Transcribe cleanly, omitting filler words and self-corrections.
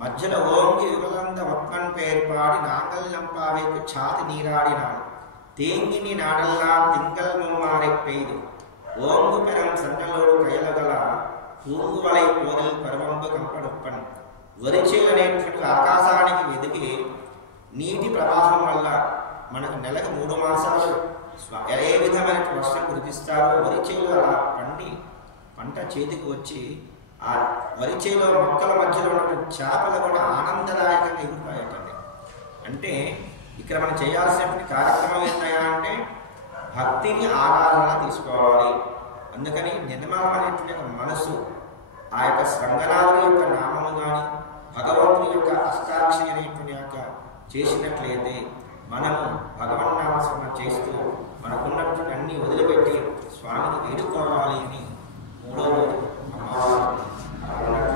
மధ్யல ஓங்கி உலகந்த ஒப்பன் பெயர் பாடி நாங்கள் நம்பாவைக்கு சாதி நீராடினாள் தேங்கினி நாடெல்லாம் திங்கள் மும்மாறை பெய்து ஓங்கு பெறம் சன்னலோடு கயலகலா పూగువలై కోదల్ పరవంబు కంపడుప్పన్ వరిచేలనేటువంటి ఆకాశానికి వెదికి నీటి ప్రవాహం వల్ల మనకు నెలకు 3 మాసాలు ఏ విధమైన వర్షం కురిపిస్తారో వరిచేలు అలా పండి పంట చేతికి వచ్చి ఆ వరిచేలో మొక్కల మధ్యలో ఉన్న చేపలు కూడా ఆనందదాయకంగా ఎగురుతాయటండి. అంటే ఇక్కడ మనం చేయాల్సినటువంటి కార్యక్రమం ఏంటయ్యా అంటే భక్తిని ఆరాధన తీసుకోవాలి. అందుకని నిర్మలమైనటువంటి మనసు ఆ యొక్క శ్రంగనాథుని యొక్క నామము కానీ భగవంతుని యొక్క అష్టాక్షరి అనేటువంటి యొక్క చేసినట్లయితే మనము భగవన్నామస్మరణ చేస్తూ మనకున్నటువంటి అన్ని వదిలిపెట్టి స్వామిని వేడుకోవాలి అని 3వ రోజు అమ్మవారు